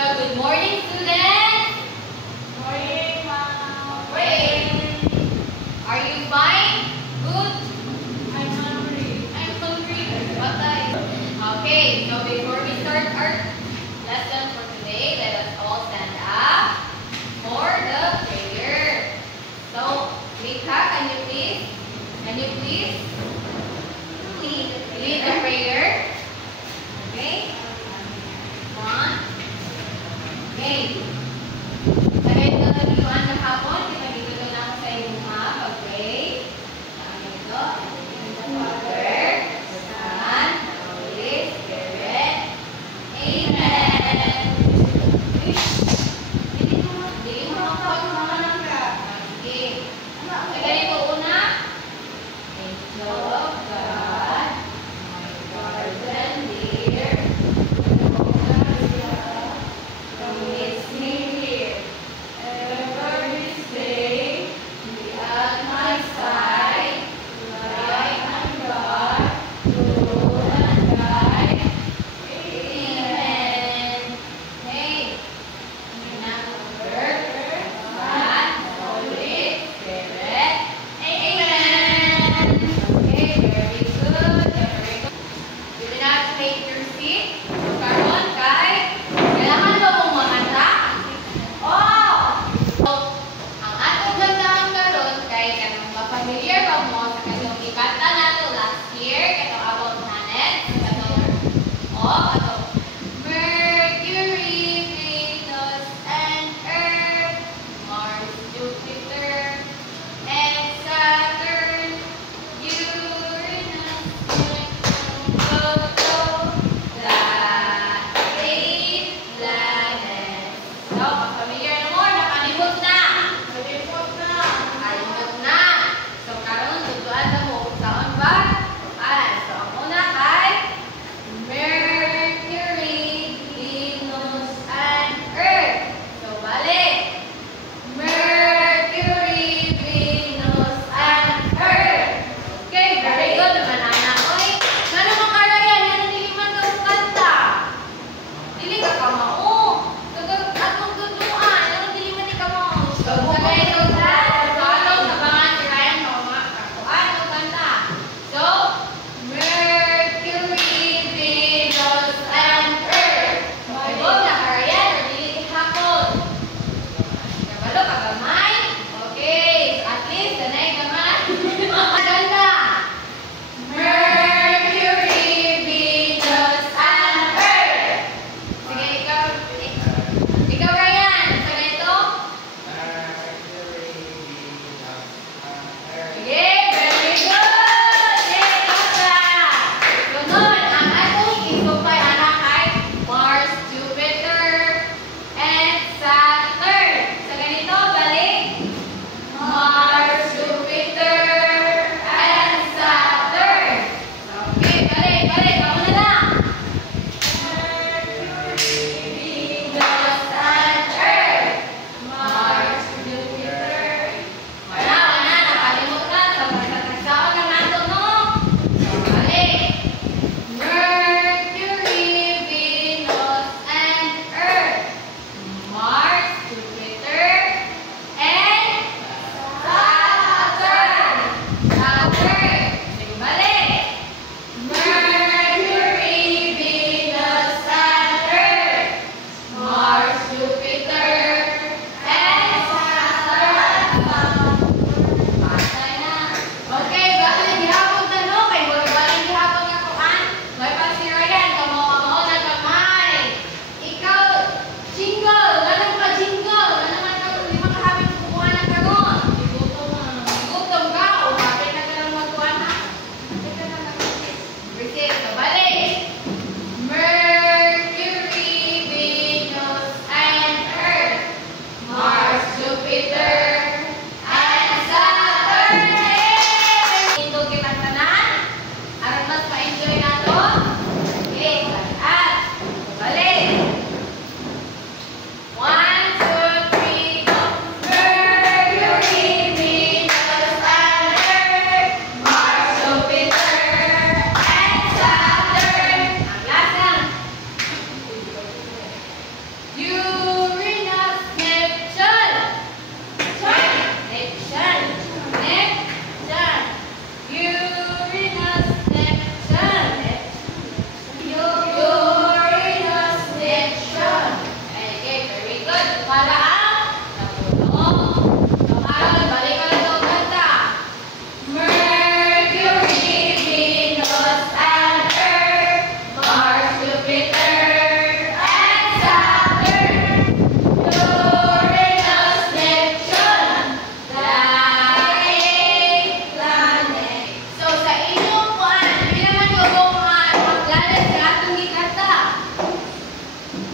So, good morning, students. Morning, Mom. Great. Are you fine? Good? I'm hungry. I'm hungry. Patay. Okay, so before we start our lesson for today, let us all stand up for the prayer. So, Mika, can you please lead the prayer? Okay? One. Okay. Sa ganito nagluan kahapon, ipagitulo na ako sa inyong pag-pray. Ito. Father, Son, Holy Spirit. Amen. Hindi mo makapagmamalang ka. Okay. Sa ganito una, angel of God, my guardian dear, from His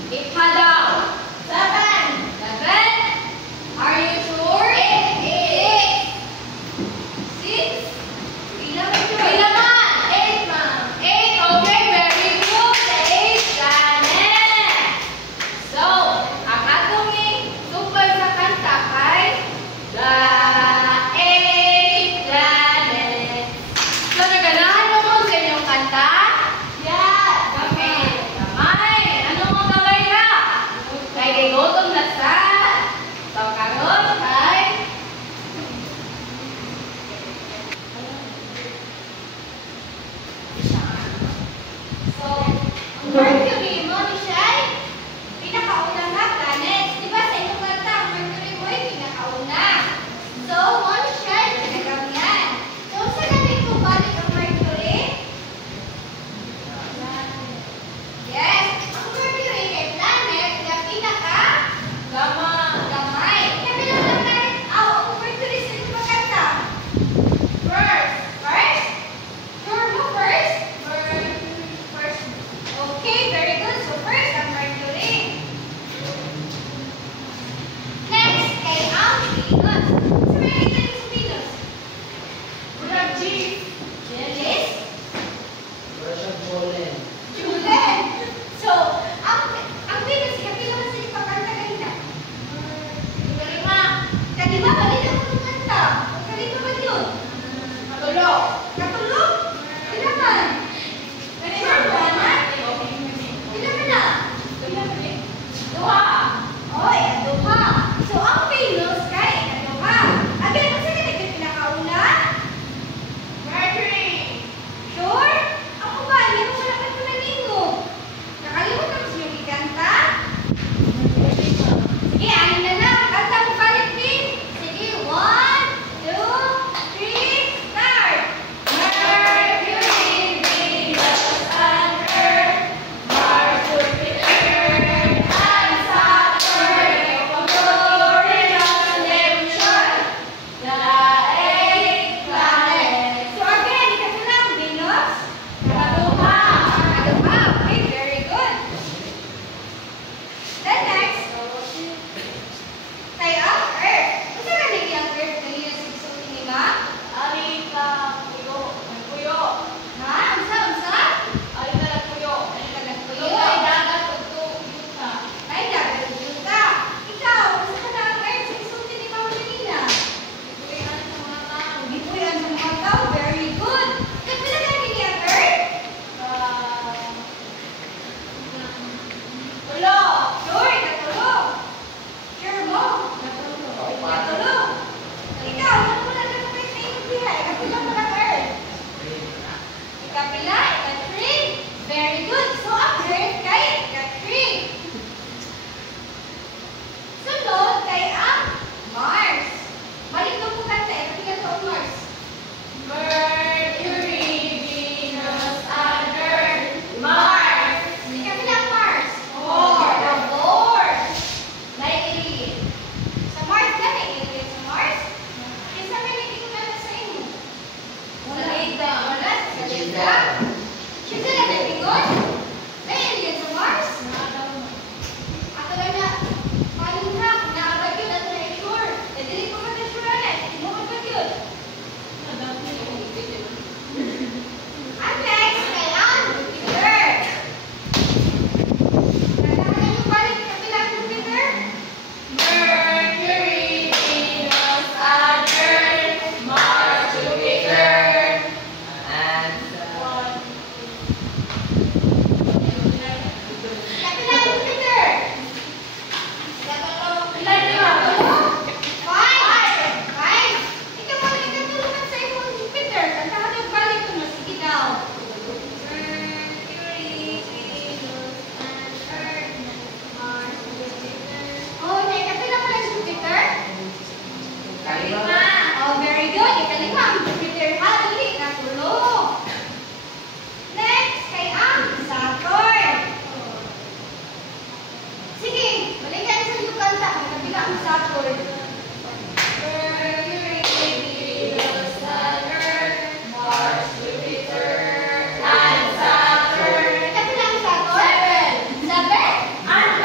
8 pa daw. 7. 7. Are you sure? 8. 6. Pila man? 8, ma'am. 8. Okay, very good. 8 planets. So, ang atong tungkol sa kanta kay The 8 Planets. So, naganahan mo mo sa inyong kanta? Yes. Okay. Kamay. Ano mo kamay na? Kay gigotong na sa. So, karon kay So, ang Mercury mo ni Shai, pinakauna nga planet. Di ba sa inyong kanta, ang Mercury mo ay pinakauna. So, mo ni Shai, pinagamihan. So, sa galing kung balik ang Mercury? Yes, ang Mercury kay planet na pinaka-gamay. Kabilang na planet, ang Mercury sa inyong kanta. First. Sure mo first? First. Okay, very good. So first, ang Mercury. Next, kay ang Venus. So may nakita niyo sa Venus? G. Jealous? Julen. So, ang Venus, kapila man sa ipakanta kanina? Kalima. Kalima ba din ang kanta? Kalima ba yun? Tulo. Katulog? Kailangan. Sure ba na? Kailangan na. Duha. Oy, duha. So, ang Venus kay duha. Again, kung saan ka pinakauna? Mercury. Sure? Ako ba? Hindi mo wala ka na ninyo. Nakalimutan mo siyang ikanta? Sige, anin na lang. Kanta mo balik din. Sige, 1, 2, 3, start! Mercury, Venus, and Earth, Mars, Jupiter, and Saturn, Uranus, Neptune, the 8 planets. So again, ikata lang, Venus. Kaduha. Kaduha. Okay, very good. Then next, kay ang Earth. Kung saan na naging ang Earth kanina sa gusto ni Ma? Ari ka puyo. Puyo. Ha? Unsa? Ari ka puyo. Ano ka nagpuyo? Puyo ay dagat ug yuta. Ay, dagat yung ka. Ikaw, kung saan na ang Earth sa gusto ni Ma kanina? Puyan sa mga tao. Gipuyan sa mga tao. Very good. Kapila na naging ang Earth? Tulo. Sure, katulog. Sure mo? Katulog. Ikaw, ano mo lang ang Earth na iyong bihay? Kapila mo ng Earth? Ikapila, ika-3. Very good. So, ang Earth kay ika-3. Sunod kay ang Mars. Balik na po kanta. Kapila to ang Mars. Mercury, Venus, and Earth, Mars. Ikapila ang Mars. 4. 4. Naikiligin. Sa Mars na, naikiligin sa Mars. Kinsa may naikiligin sa inyo? Wala ita. Wala, sa Jeda. Jeda na naikiligin? Naikiligin sa Mars? Ato lang na, paano na, naabag yun at na-sure. E, dili ko mag-sure na, tinukod ba yun? Ang next, kay ang Jupiter. Nagkakaroon yung balik, kapila ang Jupiter? Mercury, Venus, and Earth, Mars, Jupiter, and Kapila ang Jupiter? Ilan yun? 5. 5. Ikaw pa rin katulungan sa imong Jupiter. Kantahan yung balik ko na. Sige daw. Mercury, Venus, and Earth, Mars, Jupiter. Oh, may kapila pala yung Jupiter? Kalima. Oh, very good. Ikalima ang Jupiter. Ha, dali. Natulog. Next, kay ang Saturn. Sige, balikan sa iyo kanta. May kapila ang Saturn. Mercury, Venus, and Earth, Mars, Jupiter, and Saturn. May kapila ang Saturn? 7. 7. And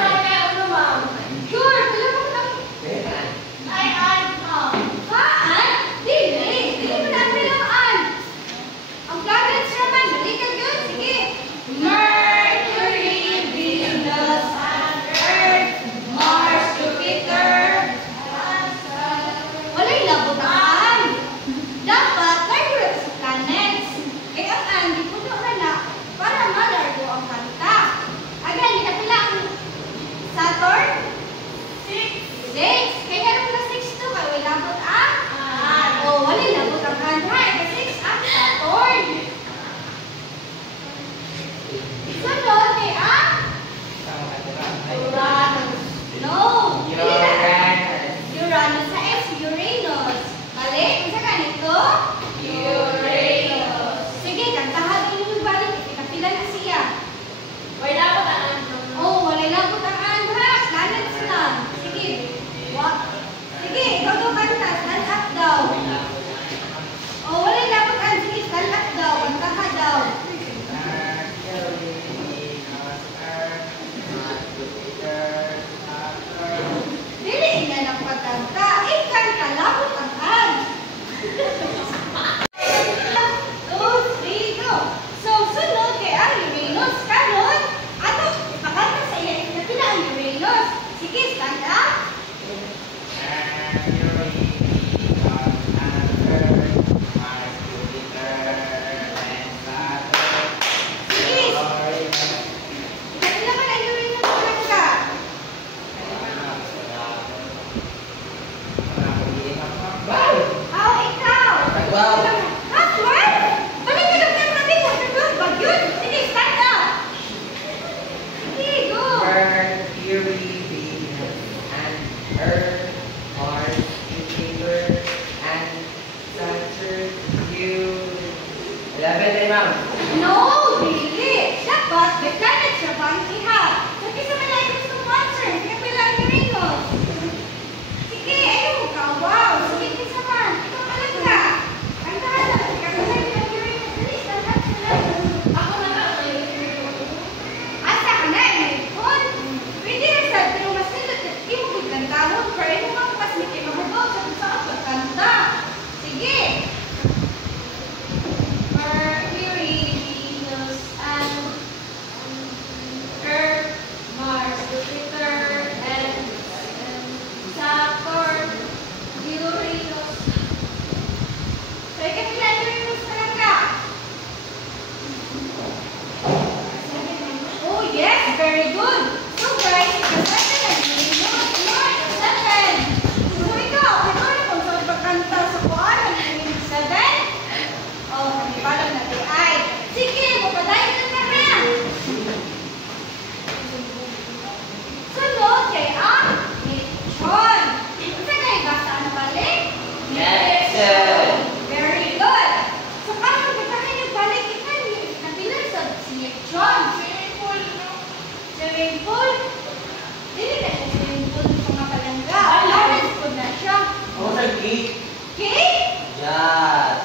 Dili na siya swimming pool ng mga palangga. Orange po na siya. Ako sa cake. Cake? Yes.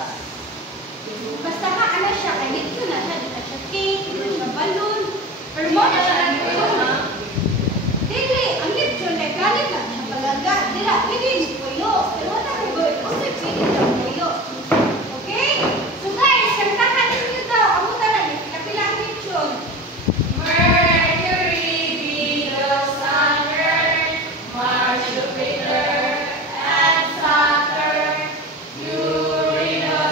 Basta nga, ano siya, kahit yun na siya, di na siya cake, di na siya balloon, pero mo na siya nagpuyo. Dili, ang lipson na galit na siya palangga. Dila, pwede yung puyo. Pero wala ko ba, kasi pwede yung puyo. Okay? So guys, kantahan ninyo daw. Amo tala, may pinapilang lipson. Mercury, Venus, Saturn, Mars, Jupiter, and Saturn, Uranus,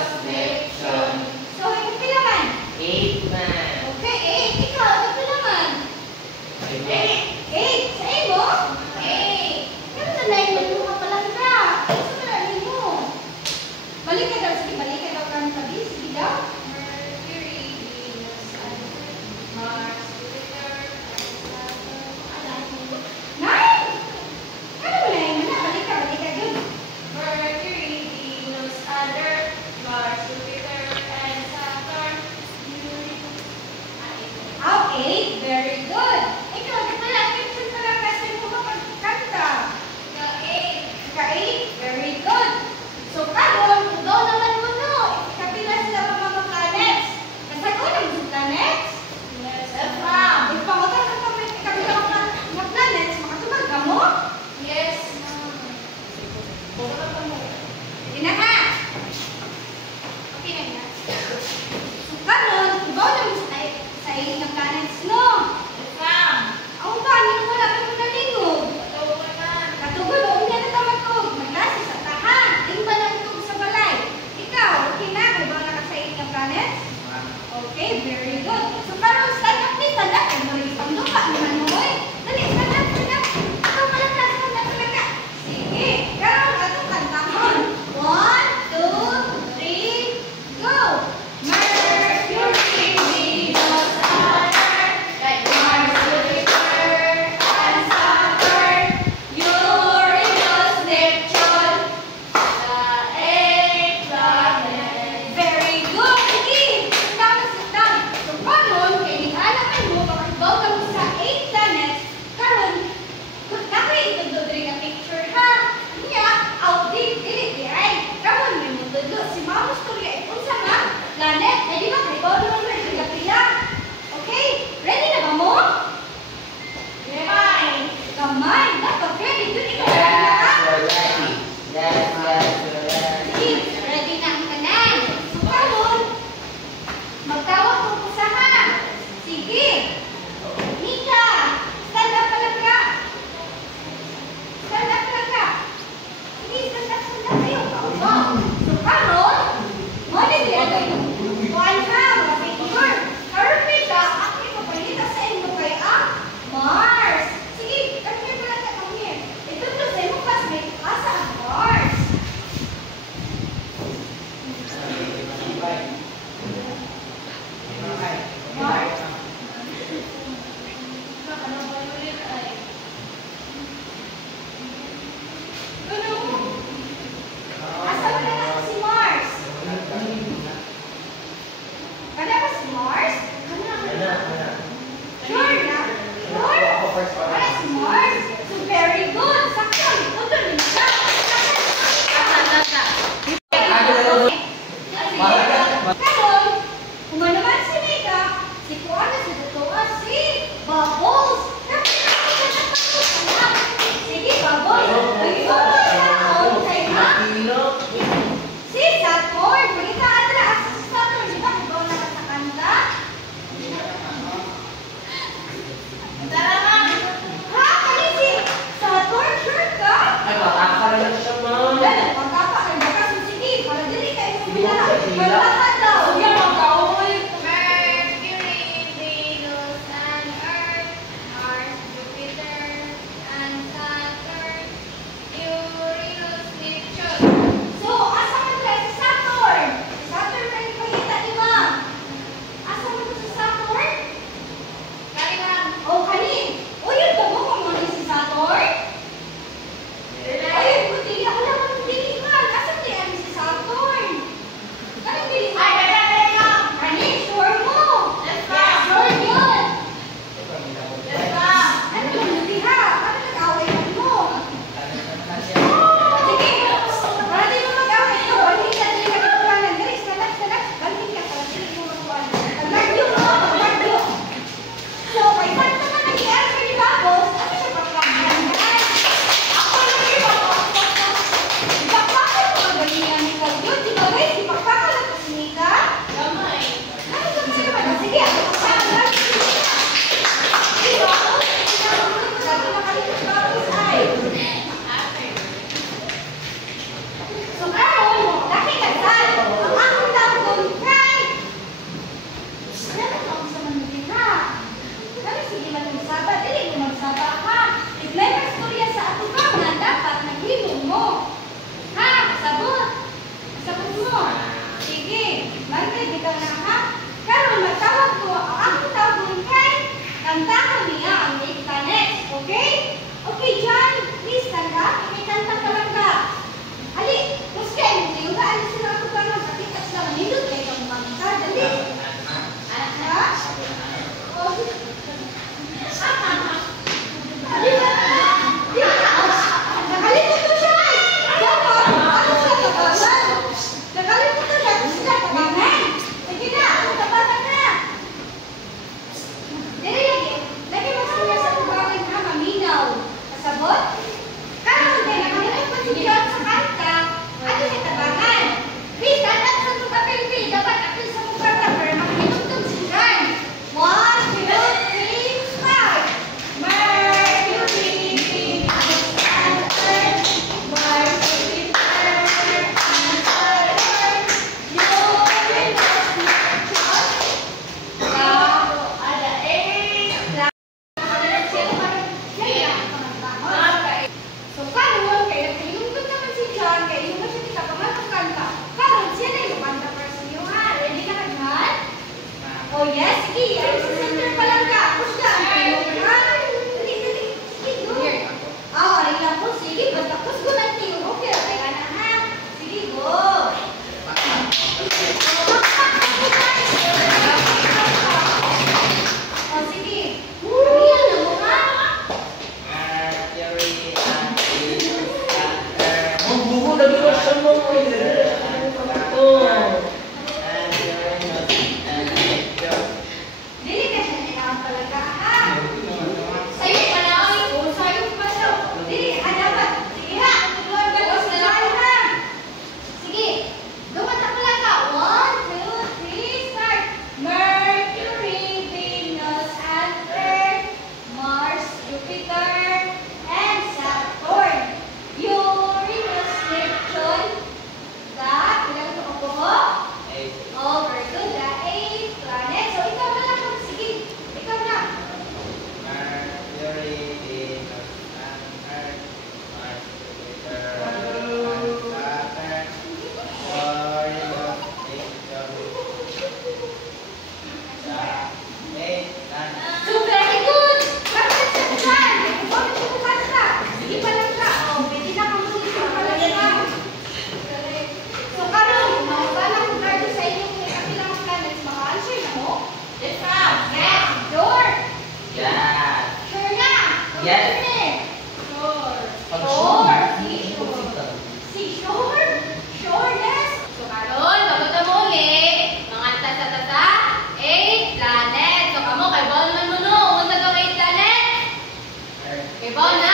Ibaw na